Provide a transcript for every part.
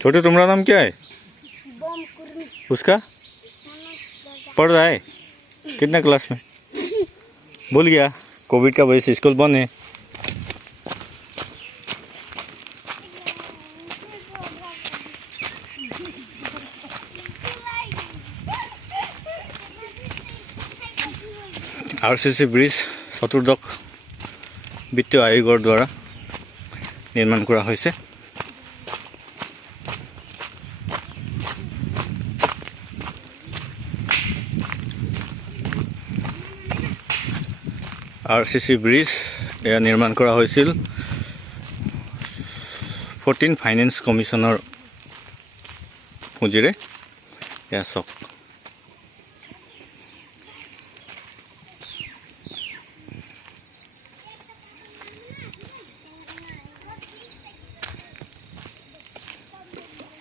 छोटे तुम्हारा नाम क्या है? उसका पढ़ रहा है कितना क्लास में? भूल गया, कोविड का वजह से स्कूल बंद है। आरसीसी ब्रिज चतुर्दश वित्तीय आयोगर द्वारा निर्माण करा होइसे। आरसीसी ब्रिज या निर्माण करा होइसिल 14 फाइनेंस कमिशनर पुंजिरे। या चक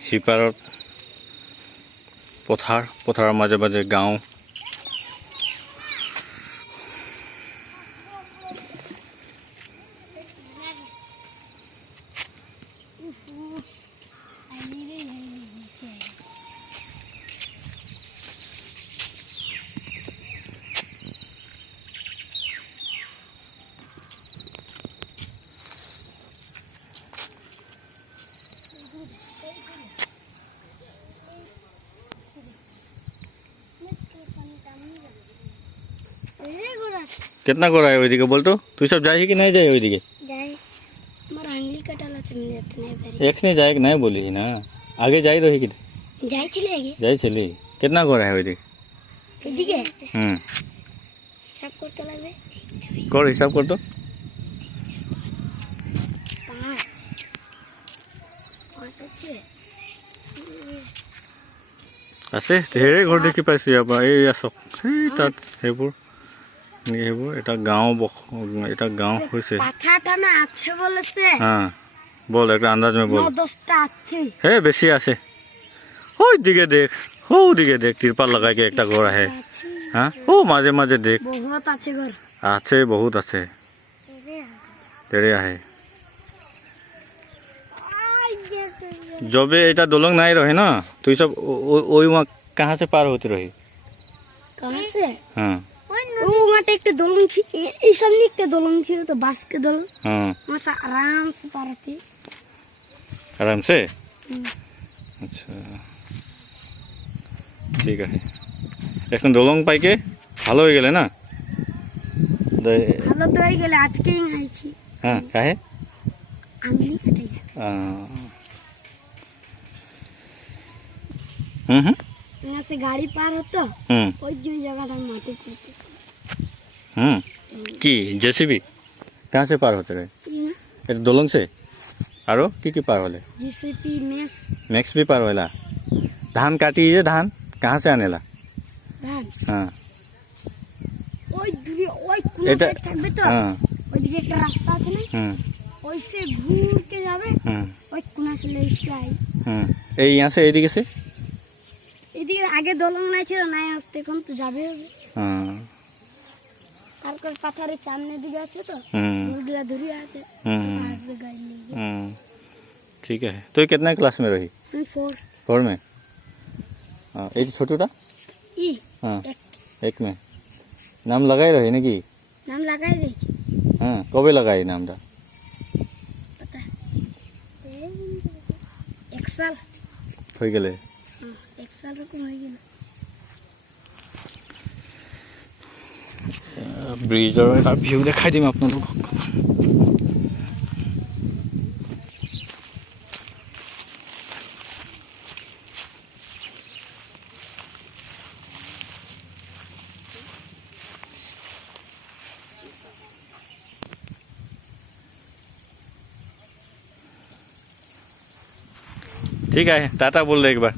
सिपारत पथार माजे माजे गाँव कितना गोरा है ओइदिके बोल तो तू सब जाए कि नहीं जाए ओइदिके? जाए मोर आंगली कटाला चमन जात नहीं पारी एक ने जाए कि नहीं बोली ना आगे जाई रही कि जाए चले आगे जाई चली। कितना गोरा है ओइदिके? ओइदिके हिसाब करते लागबे कर हिसाब कर तो 5 আছে ঢেৰে ঘৰ দেখি পাইছো ইয়াৰ পৰা। এই আছক সেই তাত সেইবোৰ এটা গাঁও এটা গাঁও হৈছে। পাথাটানা আছে বলেছে। হ্যাঁ বল একটা আন্দাজ में बोल। 9-10টা আছে হে বেশি আছে। ওই দিকে দেখ ও দিকে দেখ तिरपाल लगा के একটা ঘর है। हाँ ओ माजे माजे देख बहुत আছে ঘর আছে बहुत আছে तेरे आहे जब এটা दलंग नहीं रहे ना तो ये सब वही वहाँ कहाँ से पार होते रहे? कहाँ से? हाँ वो माटे एक दलंग थी ये सब नहीं एक दलंग थी तो बस के दलंग। हाँ वहाँ से आराम से पार होती। आराम से। अच्छा ठीक है এখন দলং পাইকে ভালো হয়ে গেলে না? ভালো তো হয়ে গেলে আজকেই আইছি। হ্যাঁ কাহে আঙুলি কেটে যায়। यहाँ से गाड़ी पार होता ওই যে জায়গাটা মাটি করতে। কি जेसीबी कहाँ से पार होते रहे? ये दलंग से आरो की पार होले? जेसीबी मैक्स भी पार होला। धान काटी जे धान कहाँ से आनेला? धान हाँ ওই দূরে ওই কোন সাইড থাকবে তো ওই দিকে একটা রাস্তা আছে না ওই সে ঘুরে के যাবে ওই কোনা से लेके आई। এই यहाँ से এদিকে से এদিকে আগে দলং নাই ছিল নাই আসতে কোন তো যাবে হবে। তারপর পাথরের সামনে দিকে আছে তো ওগুলা ধরে আছে আসবে গাড়ি নিয়ে। ठीक है तो कितना क्लास में रही? 4 में। ये छोटूटा ई हाँ एक में नाम लगाई रही ना कि नाम लगाई गई थी। हाँ कबे लगाई नामटा पता एक साल हो गए। एक साल रकम हो गया। ब्रिजर এটা ভিউ দেখাই দিম আপোনালোকক। ठीक है टाटा बोल दे एक बार।